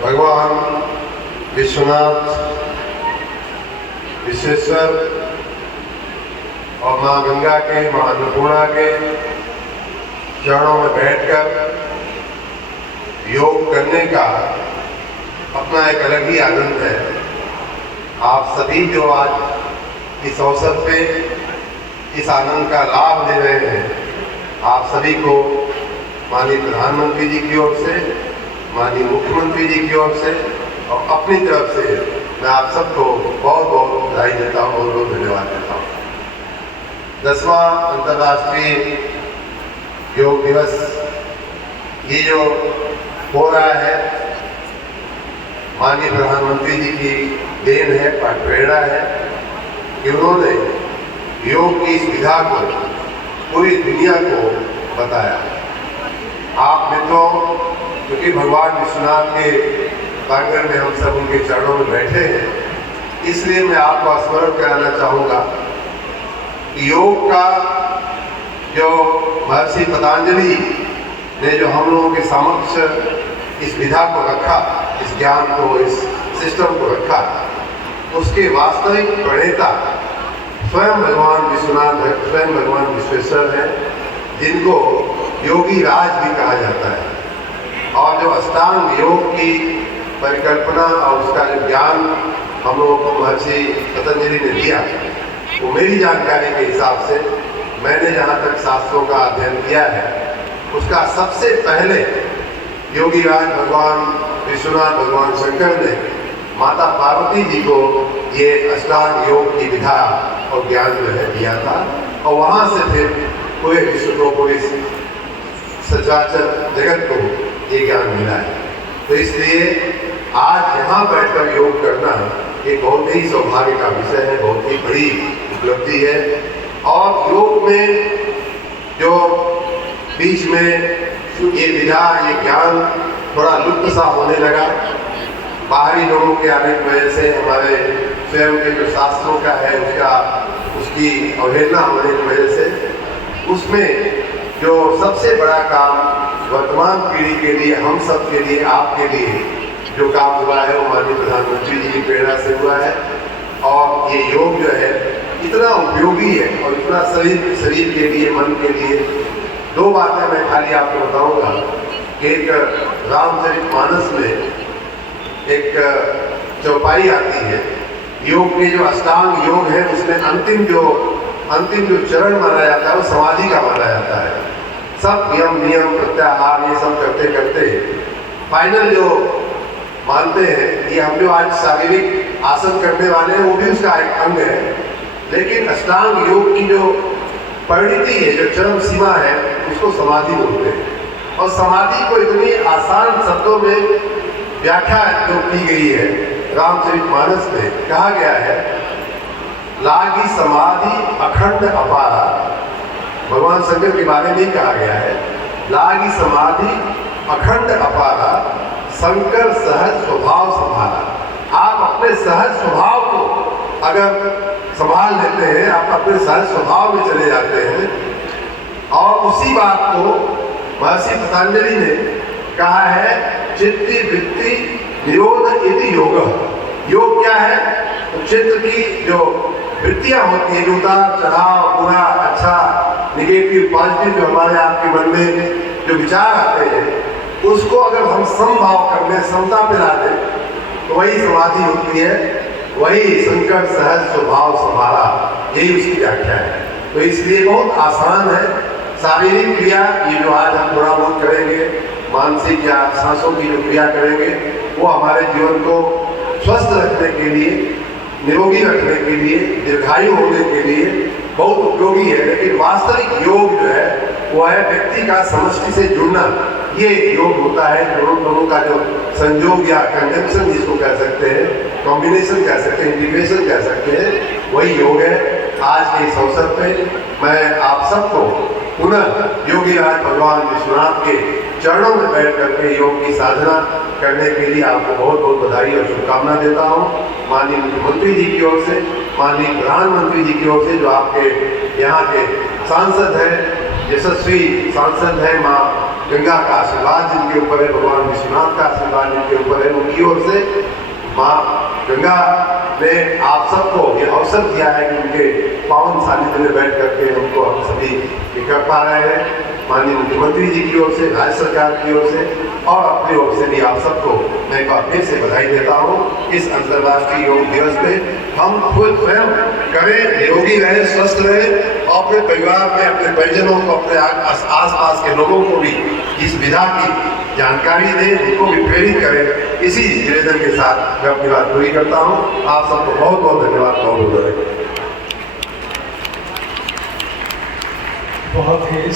भगवान विश्वनाथ, विश्वेश्वर और माँ गंगा के, माँ अन्नपूर्णा के चरणों में बैठकर योग करने का अपना एक अलग ही आनंद है। आप सभी जो आज इस अवसर पे इस आनंद का लाभ ले रहे हैं, आप सभी को माननीय प्रधानमंत्री जी की ओर से, माननीय मुख्यमंत्री जी की ओर से और अपनी तरफ से मैं आप सबको बहुत बहुत बधाई देता हूँ, बहुत बहुत धन्यवाद देता हूँ। 10वां अंतर्राष्ट्रीय योग दिवस ये जो हो रहा है, माननीय प्रधानमंत्री जी की देन है, प्रेरणा है कि उन्होंने योग की इस विधा को पूरी दुनिया को बताया। आप मित्रों, क्योंकि भगवान विश्वनाथ के प्रांगण में हम सब उनके चरणों में बैठे हैं, इसलिए मैं आपको स्मरण कराना चाहूँगा कि योग का जो महर्षि पतंजलि ने जो हम लोगों के समक्ष इस विधा को रखा, इस ज्ञान को, इस सिस्टम को रखा, उसके वास्तविक प्रणेता स्वयं भगवान विश्वनाथ है, स्वयं भगवान विश्वेश्वर है, जिनको योगी राज भी कहा जाता है। और जो अष्टांग योग की परिकल्पना और उसका जो ज्ञान हम लोगों को महर्षि पतंजलि ने दिया, वो मेरी जानकारी के हिसाब से, मैंने जहाँ तक शास्त्रों का अध्ययन किया है, उसका सबसे पहले योगी राज भगवान विश्वनाथ, भगवान शंकर ने माता पार्वती जी को ये अष्टांग योग की विधा और ज्ञान जो है दिया था, और वहाँ से फिर पूरे विश्व को, पूरी सचराचर जगत को ये ज्ञान मिला है। तो इसलिए आज यहाँ बैठकर योग करना एक बहुत ही सौभाग्य का विषय है, बहुत ही बड़ी उपलब्धि है। और योग में जो बीच में ये विधा, ये ज्ञान थोड़ा लुप्त सा होने लगा, बाहरी लोगों के आने की वजह से, हमारे स्वयं के जो शास्त्रों का है उसकी अवहेलना होने की वजह से, उसमें जो सबसे बड़ा काम वर्तमान पीढ़ी के लिए, हम सब के लिए, आपके लिए जो काम हुआ है, वो माननीय प्रधानमंत्री जी की प्रेरणा से हुआ है। और ये योग जो है इतना उपयोगी है और इतना शरीर के लिए, मन के लिए। दो बातें मैं खाली आपको बताऊंगा कि एक रामचरितमानस में एक चौपाई आती है योग के, जो अष्टांग योग है, उसमें अंतिम जो चरण माना जाता है वो समाधि का माना जाता है। सब नियम प्रत्याहार ये सब करते करते फाइनल जो मानते हैं, ये हम जो आज शारीरिक आसन करने वाले हैं वो भी उसका एक अंग है, लेकिन अष्टांग योग की जो परिणति है, जो चरम सीमा है, उसको समाधि बोलते हैं। और समाधि को इतनी आसान शब्दों में व्याख्या जो की गई है रामचरितमानस में, कहा गया है, लागी समाधि अखंड अपारा। भगवान शंकर के बारे में कहा गया है, लागी समाधि अखंड अपारा, शंकर सहज स्वभाव संभाला। आप अपने सहज स्वभाव को अगर संभाल लेते हैं, आप अपने सहज स्वभाव में चले जाते हैं, और उसी बात को महर्षि पतंजलि ने कहा है, चित्ति वृत्ति निरोध इति योग। योग क्या है? तो चित्त की जो वृत्तियां होती है, उतार चढ़ाव, बुरा अच्छा, निगेटिव पॉजिटिव, जो हमारे आपके मन में जो विचार आते हैं, उसको अगर हम समभाव कर लें, समता में ला दें, तो वही समाधि होती है, वही शंकर सहज स्वभाव संभाला, यही उसकी व्याख्या है। तो इसलिए बहुत आसान है। शारीरिक क्रिया ये जो आज हम थोड़ा बहुत करेंगे, मानसिक या सांसों की जो क्रिया करेंगे, वो हमारे जीवन को स्वस्थ रखने के लिए, निरोगी रखने के लिए, दीर्घायु होने के लिए बहुत उपयोगी है। लेकिन वास्तविक योग जो है वो है व्यक्ति का समष्टि से जुड़ना। ये योग होता है दोनों का जो संयोग या कंजंक्शन जिसको कह सकते हैं, कॉम्बिनेशन कह सकते हैं, इंटीग्रेशन कह सकते हैं, वही योग है। आज के इस अवसर पे मैं आप सबको पुनः योगी राज भगवान विश्वनाथ के चरणों में बैठ करके योग की साधना करने के लिए आपको बहुत बहुत बधाई और शुभकामना देता हूँ। माननीय मुख्यमंत्री जी की ओर से, माननीय प्रधानमंत्री जी की ओर से, जो आपके यहाँ के सांसद हैं, यशस्वी सांसद हैं, माँ गंगा का आशीर्वाद जिनके ऊपर है, भगवान विश्वनाथ का आशीर्वाद जिनके ऊपर है, उनकी ओर से माँ गंगा ने आप सबको ये अवसर दिया है कि उनके पावन सानिध्य में बैठ करके हमको हम सभी कर पा रहे हैं। माननीय मुख्यमंत्री जी की ओर से, राज्य सरकार की ओर से और अपनी ओर से भी आप सबको मैं एक बार फिर से बधाई देता हूँ। इस अंतर्राष्ट्रीय योग दिवस पे हम खुद स्वयं करें, निरोगी रहे, स्वस्थ रहे और अपने परिवार में अपने परिजनों को, अपने आस पास के लोगों को भी इस विधा की जानकारी दें, उनको भी प्रेरित करें। इसी निवेदन के साथ मैं अपनी बात पूरी करता हूँ। आप सबको बहुत बहुत धन्यवाद। बहुत बहुत ही